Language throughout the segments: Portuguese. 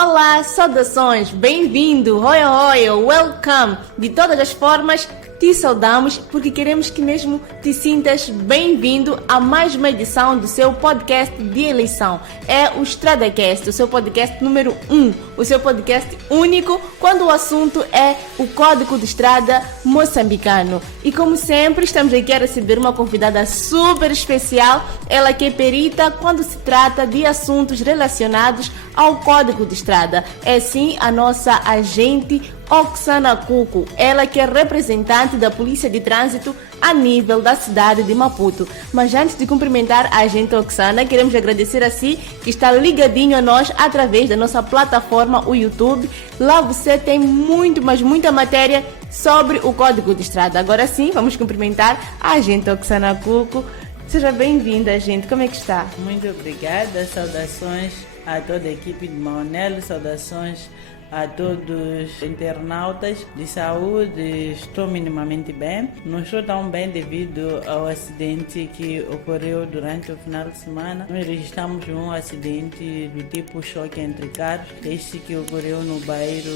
Olá, saudações, bem-vindo, oi, welcome. De todas as formas, te saudamos porque queremos que mesmo te sintas bem-vindo a mais uma edição do seu podcast de eleição. É o StradaCast, o seu podcast número 1, o seu podcast único quando o assunto é o Código de Estrada moçambicano. E como sempre, estamos aqui a receber uma convidada super especial, ela que é perita quando se trata de assuntos relacionados ao Código de Estrada. É sim a nossa agente Oksana Cuco, ela que é representante da Polícia de Trânsito a nível da cidade de Maputo. Mas antes de cumprimentar a agente Oksana, queremos agradecer a si que está ligadinho a nós através da nossa plataforma, o YouTube. Lá você tem muita matéria sobre o Código de Estrada. Agora sim, vamos cumprimentar a agente Oksana Cuco. Seja bem-vinda, gente. Como é que está? Muito obrigada. Saudações a toda a equipe de Maonelo, saudações a todos os internautas de saúde. Estou minimamente bem. Não estou tão bem devido ao acidente que ocorreu durante o final de semana. Nós registramos um acidente do tipo choque entre carros, este que ocorreu no bairro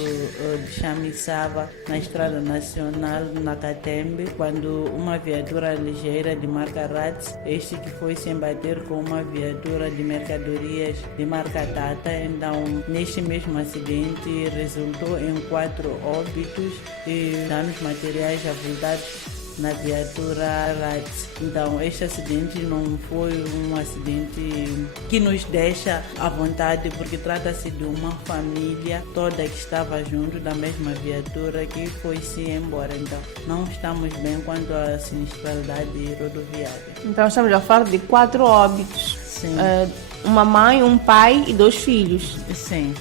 de Chamiçaba, na Estrada Nacional, na Catembe, quando uma viatura ligeira de marca Ratz, este que foi se embater com uma viatura de mercadorias de marca Tata. Então, neste mesmo acidente, resultou em 4 óbitos e danos materiais avultados na viatura Ratz. Então, este acidente não foi um acidente que nos deixa à vontade, porque trata-se de uma família toda que estava junto da mesma viatura que foi-se embora. Então, não estamos bem quanto à sinistralidade rodoviária. Então, estamos a falar de 4 óbitos. Sim. Uma mãe, um pai e 2 filhos. Sim.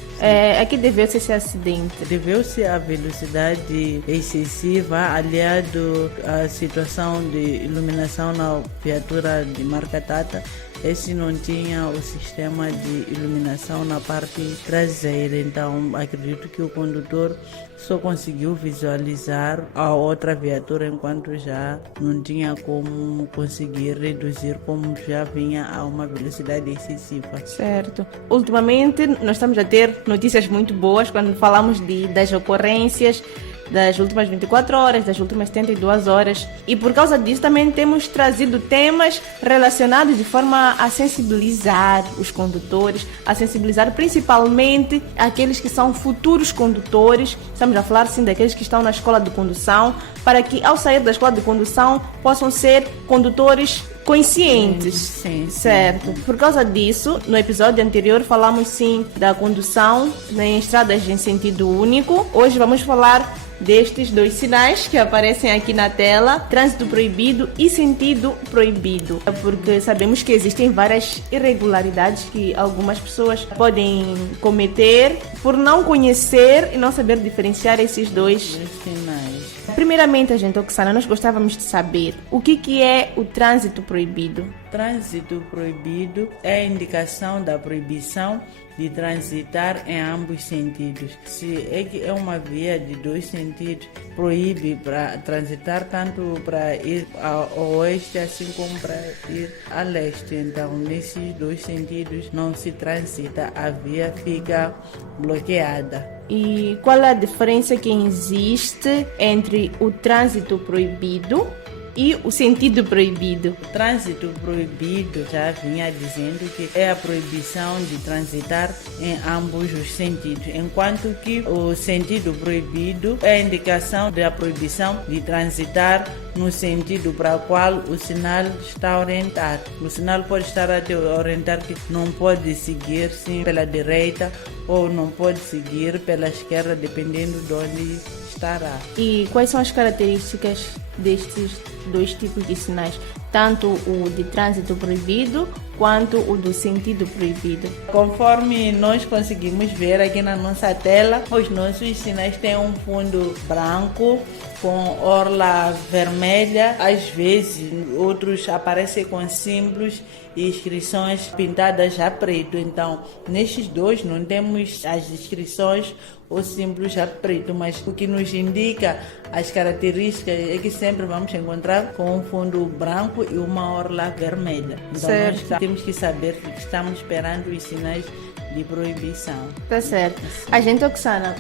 A que deveu-se esse acidente? Deveu-se à velocidade excessiva, aliado à situação de iluminação na viatura de marca Tata. Esse não tinha o sistema de iluminação na parte traseira, então acredito que o condutor só conseguiu visualizar a outra viatura enquanto já não tinha como conseguir reduzir, como já vinha a uma velocidade excessiva. Certo. Ultimamente nós estamos a ter notícias muito boas quando falamos das ocorrências das últimas 24 horas, das últimas 72 horas. E por causa disso também temos trazido temas relacionados de forma a sensibilizar os condutores, a sensibilizar principalmente aqueles que são futuros condutores. Estamos a falar sim daqueles que estão na escola de condução, para que ao sair da escola de condução possam ser condutores conscientes. Sim. Certo. Por causa disso, no episódio anterior falamos sim da condução em estradas em sentido único. Hoje vamos falar destes 2 sinais que aparecem aqui na tela: trânsito proibido e sentido proibido, porque sabemos que existem várias irregularidades que algumas pessoas podem cometer por não conhecer e não saber diferenciar esses 2 sinais. Primeiramente, agente Oksana, nós gostávamos de saber o que é o trânsito proibido. Trânsito proibido é a indicação da proibição de transitar em ambos sentidos. Se é uma via de 2 sentidos, proíbe para transitar tanto para ir ao oeste assim como para ir a leste. Então, nesses 2 sentidos não se transita, a via fica bloqueada. E qual é a diferença que existe entre o trânsito proibido e o sentido proibido? O trânsito proibido já vinha dizendo que é a proibição de transitar em ambos os sentidos, enquanto que o sentido proibido é a indicação da proibição de transitar no sentido para o qual o sinal está orientado. O sinal pode estar a te orientar que não pode seguir sim pela direita ou não pode seguir pela esquerda, dependendo de onde estará. E quais são as características destes 2 tipos de sinais? Tanto o de trânsito proibido quanto o do sentido proibido. Conforme nós conseguimos ver aqui na nossa tela, os nossos sinais têm um fundo branco com orla vermelha, às vezes outros aparecem com símbolos e inscrições pintadas a preto. Então, nestes 2 não temos as inscrições ou símbolos a preto, mas o que nos indica as características é que sempre vamos encontrar com um fundo branco e uma orla vermelha. Então, nós temos que saber que estamos esperando os sinais de proibição. Tá certo. Agente Oksana,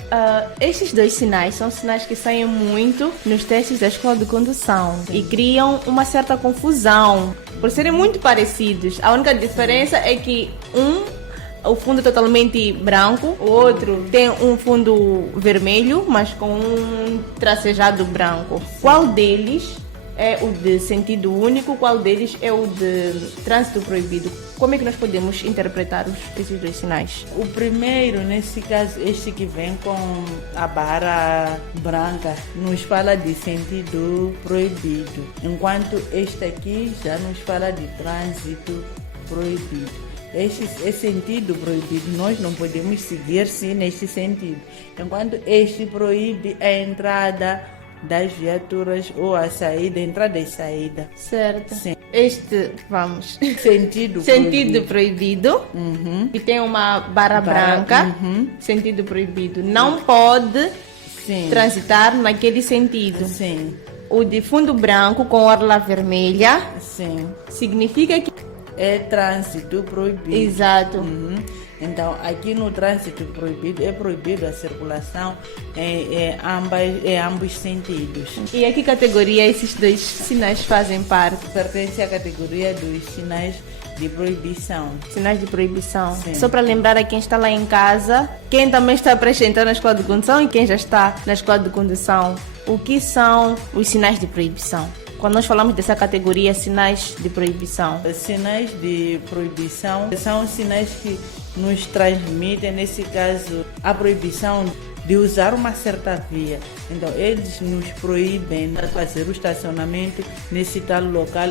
estes dois sinais são sinais que saem muito nos testes da escola de condução e criam uma certa confusão por serem muito parecidos. A única diferença é que o fundo é totalmente branco, o outro tem um fundo vermelho, mas com um tracejado branco. Qual deles é o de sentido único, qual deles é o de trânsito proibido? Como é que nós podemos interpretar esses dois sinais? O primeiro, nesse caso, este que vem com a barra branca, nos fala de sentido proibido, enquanto este aqui já nos fala de trânsito proibido. Esse sentido proibido, nós não podemos seguir sim neste sentido, enquanto este proíbe a entrada das viaturas ou a saída, entrada e saída. Certo. Sim. Sentido proibido. Que tem uma barra branca. Sentido proibido. Não pode transitar naquele sentido. Sim. O de fundo branco com orla vermelha. Sim. Significa que é trânsito proibido. Exato. Então, aqui no trânsito proibido, é proibido a circulação em ambos sentidos. E a que categoria esses dois sinais fazem parte? Pertence à categoria dos sinais de proibição. Sinais de proibição. Sim. Só para lembrar a quem está lá em casa, quem também está prestes a entrar na escola de condução e quem já está na escola de condução, o que são os sinais de proibição? Quando nós falamos dessa categoria, sinais de proibição. Sinais de proibição são sinais que nos transmitem, nesse caso, a proibição de usar uma certa via. Então, eles nos proíbem de fazer o estacionamento nesse tal local.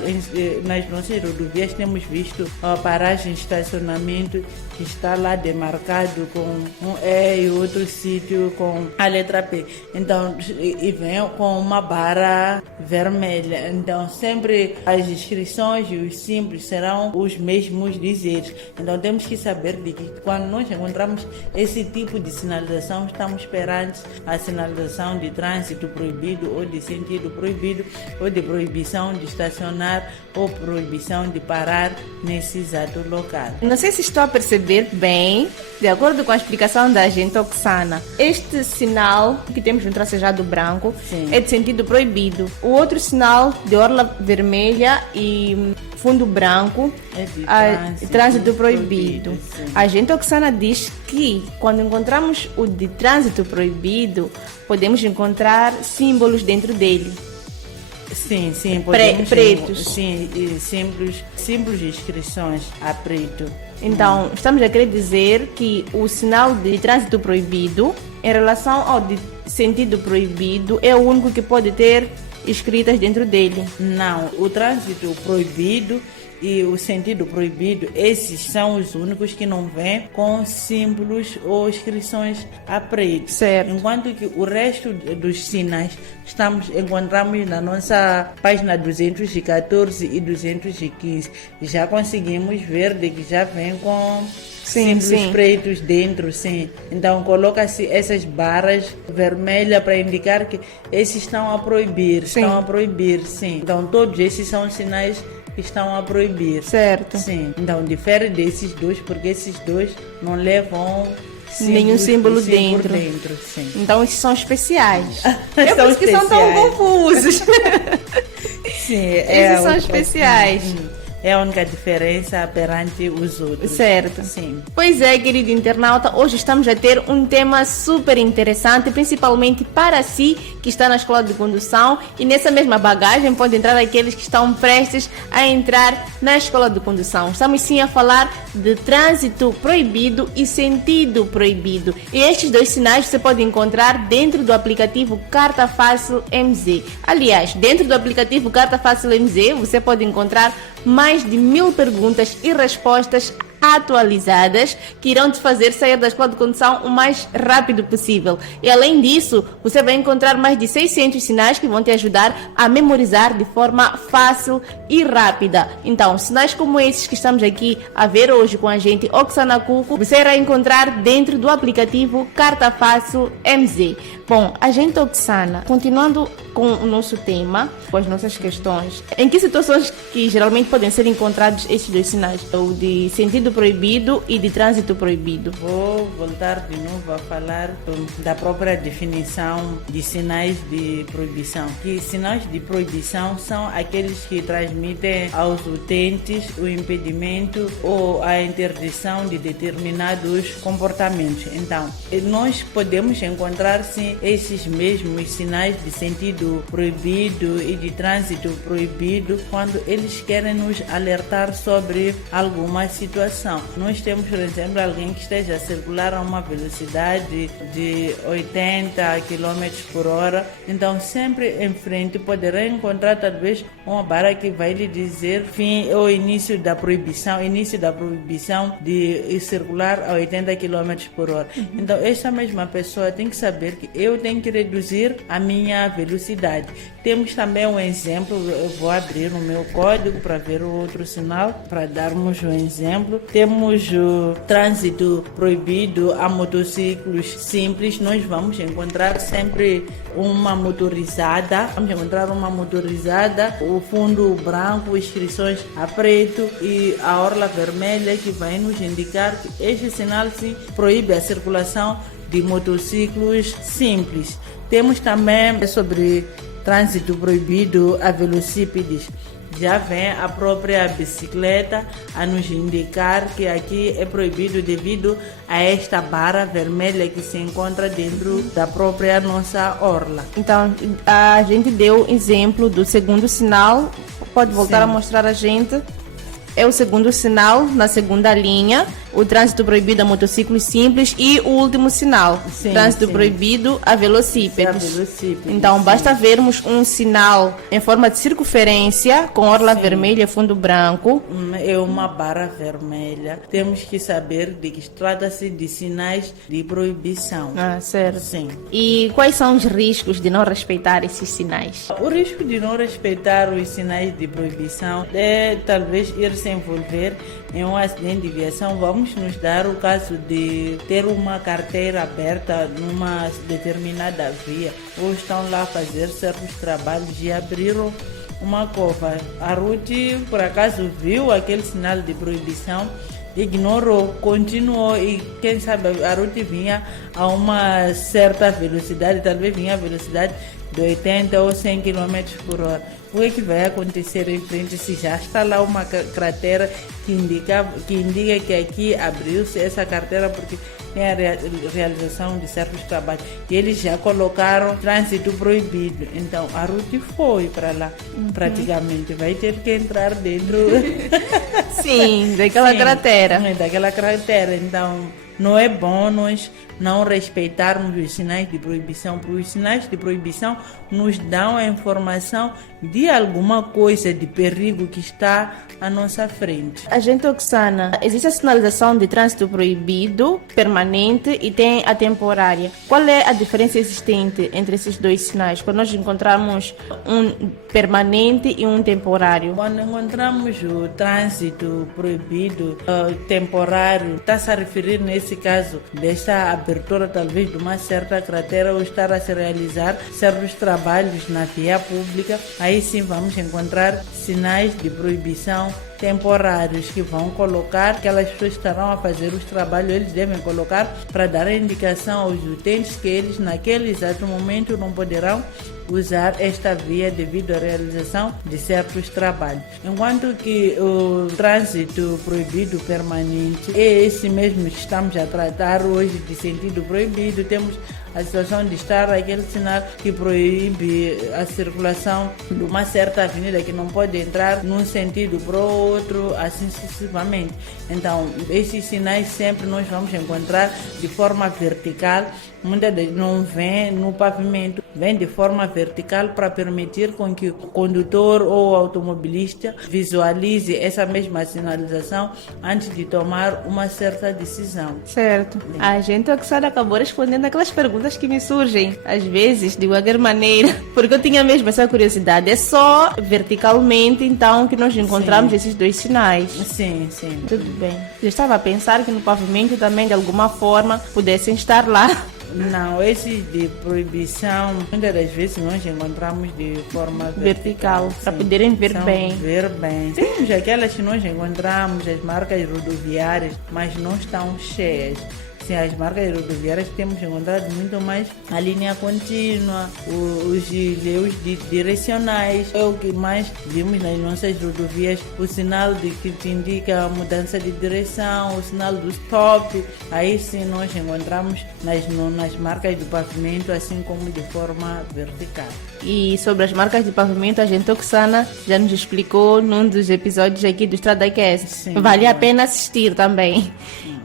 Nas nossas rodovias temos visto a paragem de estacionamento que está lá demarcado com um E e outro sítio com a letra P. Então, e vem com uma barra vermelha. Então, sempre as inscrições e os símbolos serão os mesmos dizeres. Então, temos que saber de que quando nós encontramos esse tipo de sinalização, estamos perante a sinalização de trânsito proibido ou de sentido proibido ou de proibição de estacionar ou proibição de parar nesse exato local. Não sei se estou a perceber bem, de acordo com a explicação da agente Oksana, este sinal que temos no tracejado branco é de sentido proibido. O outro sinal de orla vermelha e fundo branco é de trânsito proibido. Sim. A agente Oksana diz que quando encontramos o de trânsito proibido, podemos encontrar símbolos dentro dele. Sim, pretos. Sim, e símbolos de inscrições a preto. Então, estamos a querer dizer que o sinal de trânsito proibido, em relação ao de sentido proibido, é o único que pode ter escritas dentro dele. Não, o trânsito proibido e o sentido proibido, esses são os únicos que não vêm com símbolos ou inscrições a preto. Certo. Enquanto que o resto dos sinais encontramos na nossa página 214 e 215. Já conseguimos ver de que já vem com símbolos pretos dentro, sim. Então coloca-se essas barras vermelhas para indicar que esses estão a proibir, sim. Então todos esses são sinais que estão a proibir. Certo. Sim. Então difere desses dois, porque esses dois não levam nenhum símbolo dentro. Sim. Então esses são especiais. É por isso que são tão confusos. Sim, esses são especiais. É a única diferença perante os outros. Certo. Sim. Pois é, querido internauta, hoje estamos a ter um tema super interessante, principalmente para si que está na escola de condução, e nessa mesma bagagem pode entrar aqueles que estão prestes a entrar na escola de condução. Estamos sim a falar de trânsito proibido e sentido proibido. E estes dois sinais você pode encontrar dentro do aplicativo Carta Fácil MZ. Aliás, dentro do aplicativo Carta Fácil MZ você pode encontrar mais de 1000 perguntas e respostas atualizadas que irão te fazer sair da escola de condução o mais rápido possível. E além disso, você vai encontrar mais de 600 sinais que vão te ajudar a memorizar de forma fácil e rápida. Então, sinais como esses que estamos aqui a ver hoje com a gente Oksana Cuco, você irá encontrar dentro do aplicativo Carta Fácil MZ. Bom, a gente Oksana, continuando com o nosso tema, com as nossas questões, em que situações que geralmente podem ser encontrados estes dois sinais, o de sentido trânsito proibido e de trânsito proibido. Vou voltar de novo a falar da própria definição de sinais de proibição. Que sinais de proibição são aqueles que transmitem aos utentes o impedimento ou a interdição de determinados comportamentos. Então, nós podemos encontrar sim esses mesmos sinais de sentido proibido e de trânsito proibido quando eles querem nos alertar sobre alguma situação. Nós temos, por exemplo, alguém que esteja a circular a uma velocidade de 80 km por hora, então sempre em frente poderá encontrar talvez uma barra que vai lhe dizer fim ou início da proibição de circular a 80 km por hora. Então essa mesma pessoa tem que saber que eu tenho que reduzir a minha velocidade. Temos também um exemplo, eu vou abrir o meu código para ver o outro sinal, para darmos um exemplo. Temos o trânsito proibido a motociclos simples. Nós vamos encontrar sempre uma motorizada, o fundo branco, inscrições a preto e a orla vermelha, que vai nos indicar que este sinal sim proíbe a circulação de motociclos simples. Temos também sobre trânsito proibido a velocípedes. Já vem a própria bicicleta a nos indicar que aqui é proibido devido a esta barra vermelha que se encontra dentro da própria nossa orla. Então, a gente deu exemplo do segundo sinal. Pode voltar Sim. a mostrar a gente? É o segundo sinal na segunda linha, o trânsito proibido a motociclos simples, e o último sinal, Sim, trânsito sim. proibido a velocípedes. A velocípedes, Então, sim. basta vermos um sinal em forma de circunferência, com orla vermelha e fundo branco. É uma barra vermelha. Temos que saber de que trata-se de sinais de proibição. Ah, certo. Sim. E quais são os riscos de não respeitar esses sinais? O risco de não respeitar os sinais de proibição é talvez ir se envolver em um acidente de viação. Vamos nos dar o caso de ter uma carteira aberta numa determinada via, ou estão lá a fazer certos trabalhos e abriram uma cova. A Ruth, por acaso, viu aquele sinal de proibição, ignorou, continuou, e quem sabe a Ruth vinha a uma certa velocidade, talvez vinha a velocidade de 80 ou 100 km por hora. O que vai acontecer em frente se já está lá uma cratera que indica que aqui abriu-se essa carteira porque tem a realização de certos trabalhos, e eles já colocaram trânsito proibido. Então a Ruth foi para lá, praticamente vai ter que entrar dentro Sim, daquela cratera. daquela cratera. Então não é bom nós não respeitarmos os sinais de proibição, porque os sinais de proibição nos dão a informação de alguma coisa de perigo que está à nossa frente. Agente Oxana, existe a sinalização de trânsito proibido permanente e tem a temporária. Qual é a diferença existente entre esses dois sinais, quando nós encontramos um permanente e um temporário? Quando encontramos o trânsito proibido temporário, está-se a referir nesse caso desta abertura talvez de uma certa cratera, ou estar a se realizar certos trabalhos na via pública. Aí sim vamos encontrar sinais de proibição temporários que vão colocar, aquelas pessoas estarão a fazer os trabalhos, eles devem colocar para dar a indicação aos utentes que eles naquele exato momento não poderão usar esta via devido à realização de certos trabalhos. Enquanto que o trânsito proibido permanente é esse mesmo que estamos a tratar hoje de sentido proibido. Temos a situação de estar aquele sinal que proíbe a circulação de uma certa avenida, que não pode entrar num sentido para o outro, assim sucessivamente. Então, esses sinais sempre nós vamos encontrar de forma vertical. Muitas vezes não vem no pavimento, vem de forma vertical para permitir com que o condutor ou o automobilista visualize essa mesma sinalização antes de tomar uma certa decisão. Certo. A gente Oxana acabou respondendo aquelas perguntas que me surgem, às vezes, de qualquer maneira, porque eu tinha mesmo essa curiosidade. É só verticalmente, então, que nós encontramos esses dois sinais. Sim, sim. Tudo bem. Eu estava a pensar que no pavimento também, de alguma forma, pudessem estar lá Não, esses de proibição, muitas das vezes nós encontramos de forma vertical, para poderem ver bem. Ver bem. Temos aquelas que nós encontramos, as marcas rodoviárias, mas não estão cheias. Sim, as marcas rodoviárias temos encontrado muito mais a linha contínua, os direcionais, é o que mais vimos nas nossas rodovias, o sinal que te indica a mudança de direção, o sinal do stop, aí sim nós encontramos nas marcas do pavimento, assim como de forma vertical. E sobre as marcas de pavimento, a gente Oksana já nos explicou num dos episódios aqui do StradaCast. Sim, vale a pena assistir também.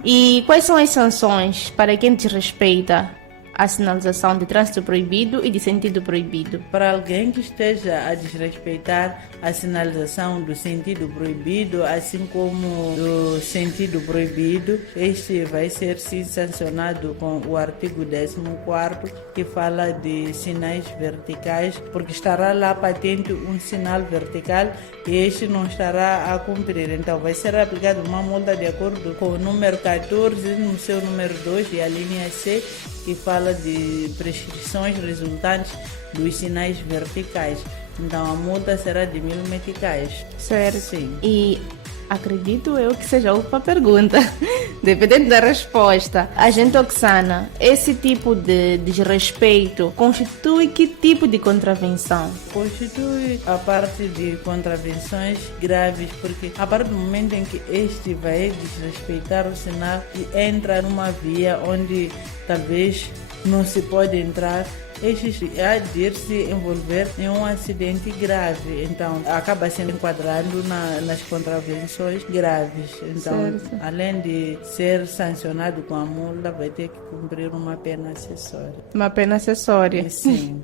E quais são as sanções para quem desrespeita a sinalização de trânsito proibido e de sentido proibido? Para alguém que esteja a desrespeitar a sinalização do sentido proibido, assim como do sentido proibido, este vai ser sim sancionado com o artigo 14º, que fala de sinais verticais, porque estará lá patente um sinal vertical e este não estará a cumprir. Então vai ser aplicada uma multa de acordo com o número 14, no seu número 2 e a linha C, que fala de prescrições resultantes dos sinais verticais. Então a multa será de 1.000 meticais. Certo. Sim. E acredito eu que seja uma pergunta, dependendo da resposta. Agente Oksana, esse tipo de desrespeito constitui que tipo de contravenção? Constitui a parte de contravenções graves, porque a partir do momento em que este vai desrespeitar o sinal e entra numa via onde talvez não se pode entrar, este há de se envolver em um acidente grave, então acaba sendo enquadrado nas contravenções graves. Então, certo, além de ser sancionado com a multa, vai ter que cumprir uma pena acessória. Uma pena acessória. Sim.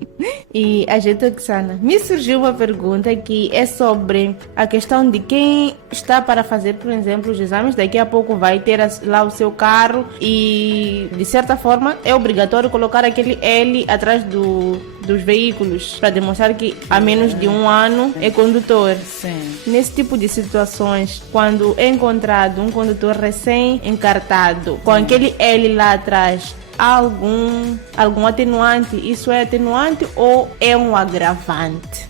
E a gente, Oksana, me surgiu uma pergunta que é sobre a questão de quem está para fazer, por exemplo, os exames. Daqui a pouco vai ter lá o seu carro e, de certa forma, é obrigatório colocar aquele L atrás dos veículos para demonstrar que há menos de um ano é condutor. Sim. Nesse tipo de situações, quando é encontrado um condutor recém-encartado com aquele L lá atrás, há algum atenuante? Isso é atenuante ou é um agravante?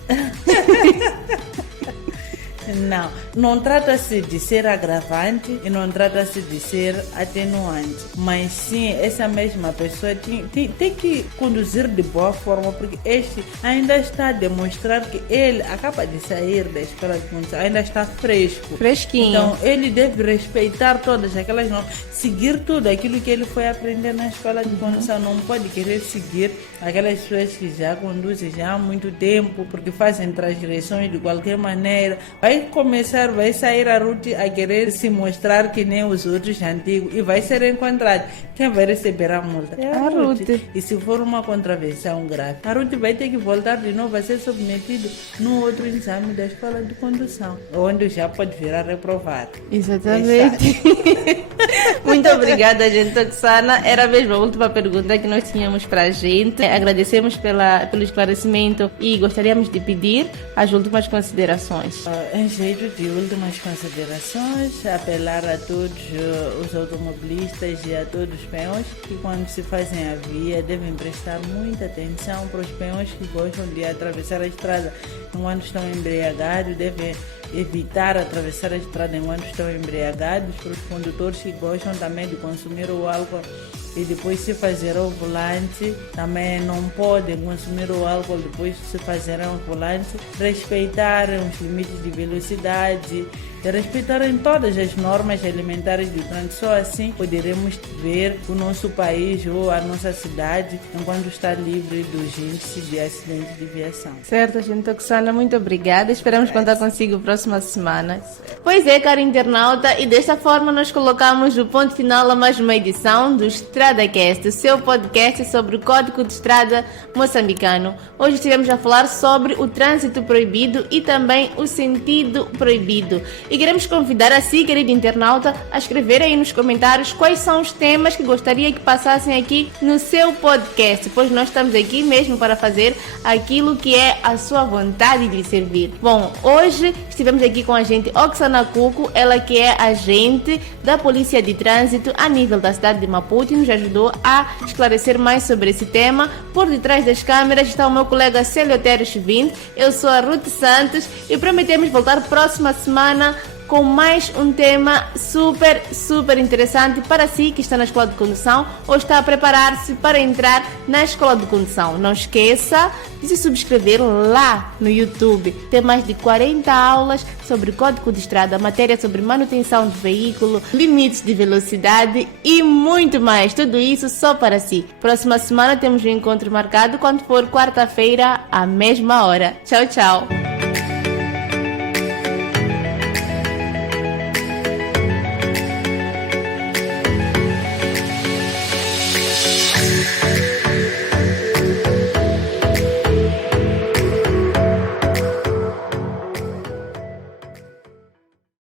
Não trata-se de ser agravante e não trata-se de ser atenuante, mas sim, essa mesma pessoa tem que conduzir de boa forma, porque este ainda está a demonstrar que ele acaba de sair da escola de condução, ainda está fresquinho. Então ele deve respeitar todas aquelas normas, seguir tudo aquilo que ele foi aprender na escola de condução. Não pode querer seguir aquelas pessoas que já conduzem já há muito tempo, porque fazem transgressões de qualquer maneira. Vai sair a ruta a querer se mostrar que nem os outros antigos e vai ser encontrado. Quem vai receber a multa? É a ruta. E se for uma contravenção grave, a ruta vai ter que voltar de novo a ser submetido num outro exame da escola de condução, onde já pode vir a reprovar. Exatamente. Muito obrigada, gente Oksana. Era mesmo a última pergunta que nós tínhamos para a gente. Agradecemos pelo esclarecimento e gostaríamos de pedir as últimas considerações. Em jeito de últimas considerações, apelar a todos os automobilistas e a todos os peões que, quando se fazem a via, devem prestar muita atenção para os peões que gostam de atravessar a estrada enquanto estão embriagados, devem evitar atravessar a estrada enquanto estão embriagados. Para os condutores que gostam também de consumir o álcool e depois se fazer ao volante, também não podem consumir o álcool depois de se fazer ao volante. Respeitarem os limites de velocidade, respeitarem todas as normas alimentares do trânsito. Só assim poderemos ver o nosso país ou a nossa cidade enquanto está livre dos índices de acidentes de viação. Certo, gente Oksana, muito obrigada. Esperamos contar consigo próxima semana. Pois é, caro internauta, e desta forma nós colocamos o ponto final a mais uma edição do StradaCast, o seu podcast sobre o Código de Estrada moçambicano. Hoje estivemos a falar sobre o trânsito proibido e também o sentido proibido. E queremos convidar a si, querido internauta, a escrever aí nos comentários quais são os temas que gostaria que passassem aqui no seu podcast, pois nós estamos aqui mesmo para fazer aquilo que é a sua vontade de lhe servir. Bom, hoje estivemos aqui com a agente Oksana Cuco, ela que é agente da Polícia de Trânsito a nível da cidade de Maputo, e nos ajudou a esclarecer mais sobre esse tema. Por detrás das câmeras está o meu colega Celiotério Chivin, eu sou a Ruth Santos e prometemos voltar próxima semana com mais um tema super interessante para si que está na escola de condução ou está a preparar-se para entrar na escola de condução. Não esqueça de se subscrever lá no YouTube. Tem mais de 40 aulas sobre código de estrada, matéria sobre manutenção de veículo, limites de velocidade e muito mais. Tudo isso só para si. Próxima semana temos um encontro marcado quando for quarta-feira à mesma hora. Tchau, tchau.